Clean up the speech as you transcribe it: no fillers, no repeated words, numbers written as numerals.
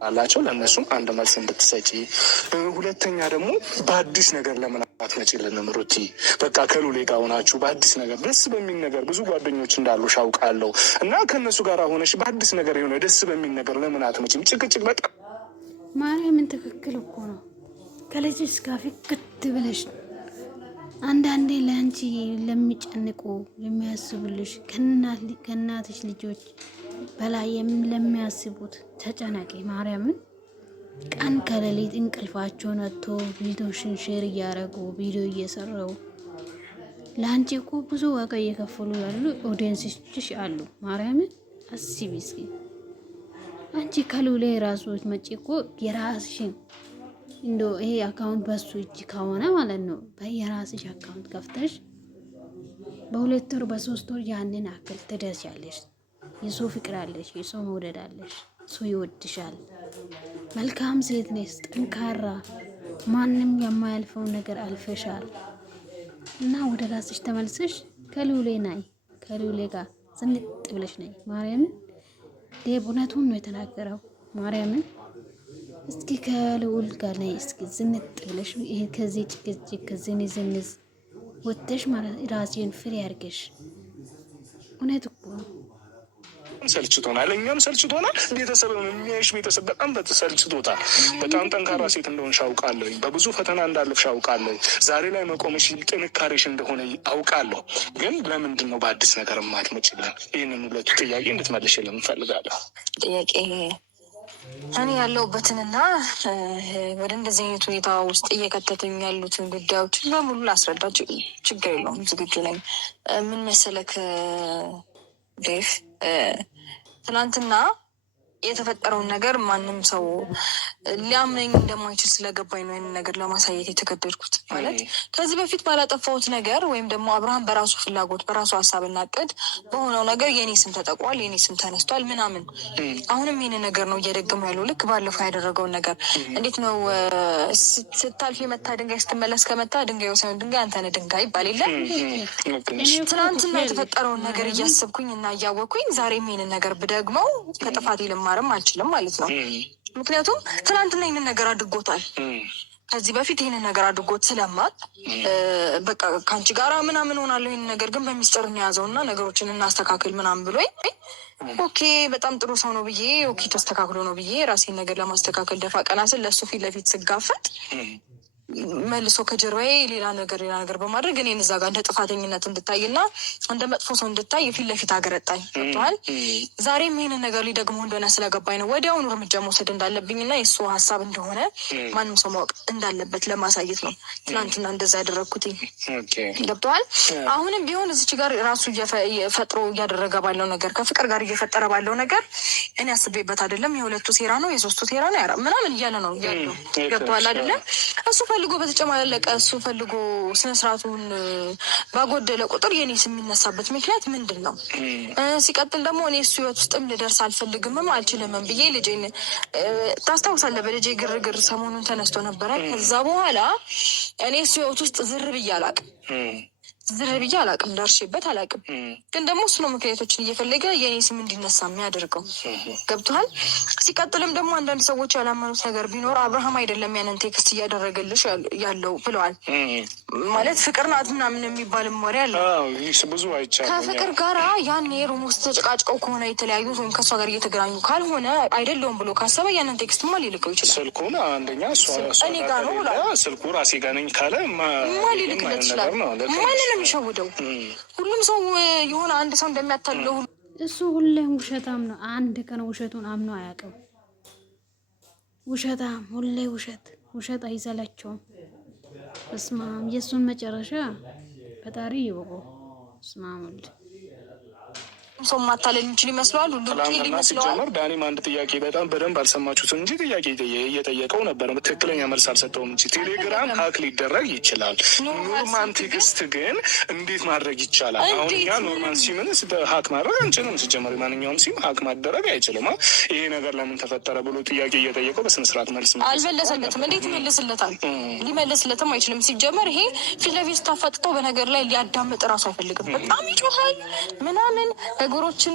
አላቸው ለእነሱም አንድ መልስ እንድትሰጪ። ሁለተኛ ደግሞ በአዲስ ነገር ለምን አትመጪልንም ሩቲ? በቃ ከሉሌ ጋር ሆናችሁ በአዲስ ነገር ደስ በሚል ነገር ብዙ ጓደኞች እንዳሉሽ አውቃለሁ እና ከእነሱ ጋር ሆነሽ በአዲስ ነገር የሆነ ደስ በሚል ነገር ለምን አትመጪም? ጭቅጭቅ በጣም ማርያምን ትክክል እኮ ነው። ከልጅሽ ጋር ፍክት ብለሽ አንዳንዴ ለአንቺ ለሚጨንቁ ለሚያስቡልሽ ከእናትሽ ልጆች በላይ ለሚያስቡት ተጨነቂ። ማርያምን ቀን ከሌሊት እንቅልፋቸውን አጥቶ ቪዲዮሽን ሼር እያደረጉ ቪዲዮ እየሰራው ለአንቺ እኮ ብዙ ዋጋ እየከፈሉ ያሉ ኦዲየንሶችሽ አሉ። ማርያምን አስቢ እስኪ። አንቺ ከሉሌ ራሱ መጪ እኮ የራስሽን እንዶ ይሄ አካውንት በሱ እጅ ከሆነ ማለት ነው በየራስሽ አካውንት ከፍተሽ በሁለት ወር በሶስት ወር ያንን አክል ትደርሻለሽ። የሰው ፍቅር አለሽ፣ የሰው መውደድ አለሽ፣ ሰው ይወድሻል። መልካም ሴት ነሽ፣ ጠንካራ፣ ማንም የማያልፈውን ነገር አልፈሻል እና ወደ ራስሽ ተመልሰሽ ከሉሌ ናይ ከሉሌ ጋር ዝንጥ ብለሽ ናይ። ማርያምን እውነቱን ነው የተናገረው። ማርያምን እስኪ ከልዑል ጋር ናይ እስኪ ዝንጥ ብለሽ ይሄ ከዚህ ጭቅጭቅ ከዚህ ንዝንዝ ወጥተሽ ማለት ራስሽን ፍሬ አድርገሽ። እውነት እኮ ሰልችቶናል፣ እኛም ሰልችቶናል። ቤተሰብ የሚያይሽ ቤተሰብ በጣም ሰልችቶታል። በጣም ጠንካራ ሴት እንደሆንሽ አውቃለሁ። በብዙ ፈተና እንዳለፍሽ አውቃለሁ። ዛሬ ላይ መቆምሽ ጥንካሬሽ እንደሆነ አውቃለሁ። ግን ለምንድን ነው በአዲስ ነገር የማትመጪልን? ይህንን ሁለቱ ጥያቄ እንድትመልሽልን እንፈልጋለሁ። ጥያቄ እኔ ያለሁበትንና ወደ እንደዚህ አይነት ሁኔታ ውስጥ እየከተቱኝ ያሉትን ጉዳዮችን በሙሉ ላስረዳቸው። ችግር የለውም፣ ዝግጁ ነኝ። ምን መሰለክ ዴቭ፣ ትናንትና የተፈጠረውን ነገር ማንም ሰው ሊያምነኝ እንደማይችል ስለገባኝ ነው ይህንን ነገር ለማሳየት የተገደድኩት። ማለት ከዚህ በፊት ባላጠፋሁት ነገር ወይም ደግሞ አብርሃም በራሱ ፍላጎት በራሱ ሀሳብና እቅድ በሆነው ነገር የኔ ስም ተጠቋል፣ የኔ ስም ተነስቷል ምናምን። አሁንም ይህንን ነገር ነው እየደገሙ ያለው። ልክ ባለፈው ያደረገውን ነገር እንዴት ነው ስታልፍ የመታ ድንጋይ ስትመለስ ከመታ ድንጋይ ሳይሆን ድንጋይ አንተ ነህ ድንጋይ ይባል የለ። ትናንትና የተፈጠረውን ነገር እያሰብኩኝ እና እያወቅኩኝ ዛሬም ይህንን ነገር ብደግመው ከጥፋት ልማርም አልችልም ማለት ነው። ምክንያቱም ትናንትና ይህንን ነገር አድርጎታል። ከዚህ በፊት ይህንን ነገር አድርጎት ስለማቅ በቃ ከአንቺ ጋር ምናምን ሆናለሁ። ይህንን ነገር ግን በሚስጥር እንያዘው እና ነገሮችን እናስተካክል ምናምን ብሎኝ ኦኬ በጣም ጥሩ ሰው ነው ብዬ ኦኬ ተስተካክሎ ነው ብዬ ራሴን ነገር ለማስተካከል ደፋ ቀና ስል ለእሱ ፊት ለፊት ስጋፈጥ መልሶ ከጀርባዬ ሌላ ነገር በማድረግ እኔን እዛ ጋር እንደ ጥፋተኝነት እንድታይና እንደ መጥፎ ሰው እንድታይ ፊት ለፊት አገረጣኝ። ገብቶሃል? ዛሬም ይህንን ነገር ሊደግሞ እንደሆነ ስለገባኝ ነው ወዲያውኑ እርምጃ መውሰድ እንዳለብኝና የእሱ ሀሳብ እንደሆነ ማንም ሰው ማወቅ እንዳለበት ለማሳየት ነው ትናንትና እንደዛ ያደረግኩትኝ። ገብቶሃል? አሁንም ቢሆን እዚች ጋር ራሱ ፈጥሮ እያደረገ ባለው ነገር ከፍቅር ጋር እየፈጠረ ባለው ነገር እኔ አስቤበት አይደለም። የሁለቱ ሴራ ነው የሶስቱ ሴራ ነው ምናምን እያለ ነው እያለው። ገብቶሃል አይደለም? እሱ ፈልጎ በተጨማለቀ እሱ ፈልጎ ስነስርዓቱን ባጎደለ ቁጥር የኔ ስም የሚነሳበት ምክንያት ምንድን ነው? ሲቀጥል ደግሞ እኔ እሱ ህይወት ውስጥም ልደርስ አልፈልግምም አልችልምም ብዬ ልጄን ታስታውሳለህ? በልጄ ግርግር ሰሞኑን ተነስቶ ነበረ። ከዛ በኋላ እኔ እሱ ህይወት ውስጥ ዝር ብዬ አላቅም፣ ደርሼበት አላቅም። ግን ደግሞ እሱ ነው ምክንያቶችን እየፈለገ የኔ ስም እንዲነሳ የሚያደርገው። ገብቶሃል? ሲቀጥልም ደግሞ አንዳንድ ሰዎች ያላመኑት ነገር ቢኖር አብርሃም አይደለም ያንን ቴክስት እያደረገልሽ ያለው ብለዋል። ማለት ፍቅር ናት ምናምን የሚባልም ወሬ አለ። ብዙ አይቻልም። ከፍቅር ጋር ያኔ ሩም ውስጥ ተጨቃጭቀው ከሆነ የተለያዩት ወይም ከእሷ ጋር እየተገናኙ ካልሆነ አይደለውም ብሎ ካሰበ ያንን ቴክስትማ ሊልከው ይችላል። ስልኩን አንደኛ እኔ ጋር ነው ብሏል። ስልኩ ራሴ ጋር ነኝ ካለ ሊልክለት ይችላል። ማንን የሚሸውደው? ሁሉም ሰው የሆነ አንድ ሰው እንደሚያታለው እሱ ሁሌም ውሸታም ነው። አንድ ቀን ውሸቱን አምኖ አያውቅም። ውሸታም ሁሌ ውሸት አይሰለቸውም። እስማም የእሱን መጨረሻ ፈጣሪ ይወቀው። እስማም ሰው ማታለል እንችል ይመስለዋል። ትላንትና ሲጀመር ዳኒም አንድ ጥያቄ በጣም በደንብ አልሰማችሁትም እንጂ ጥያቄ እየጠየቀው ነበር። ትክክለኛ መልስ አልሰጠውም እንጂ ቴሌግራም ሀክ ሊደረግ ይችላል። ኖርማን ቴክስት ግን እንዴት ማድረግ ይቻላል? አሁን እኛ ኖርማን ሲምን ሀክ ማድረግ አንችልም። ሲጀመር ማንኛውም ሲም ሀክ ማደረግ አይችልም። ይሄ ነገር ለምን ተፈጠረ ብሎ ጥያቄ እየጠየቀው በስነስርዓት መልስ አልመለሰለትም። እንዴት ይመልስለታል? ሊመለስለትም አይችልም። ሲጀመር ይሄ ፊት ለፊት ስታፋጥጠው በነገር ላይ ሊያዳምጥ እራሱ አይፈልግም። በጣም ይጮሃል ምናምን ነገሮችን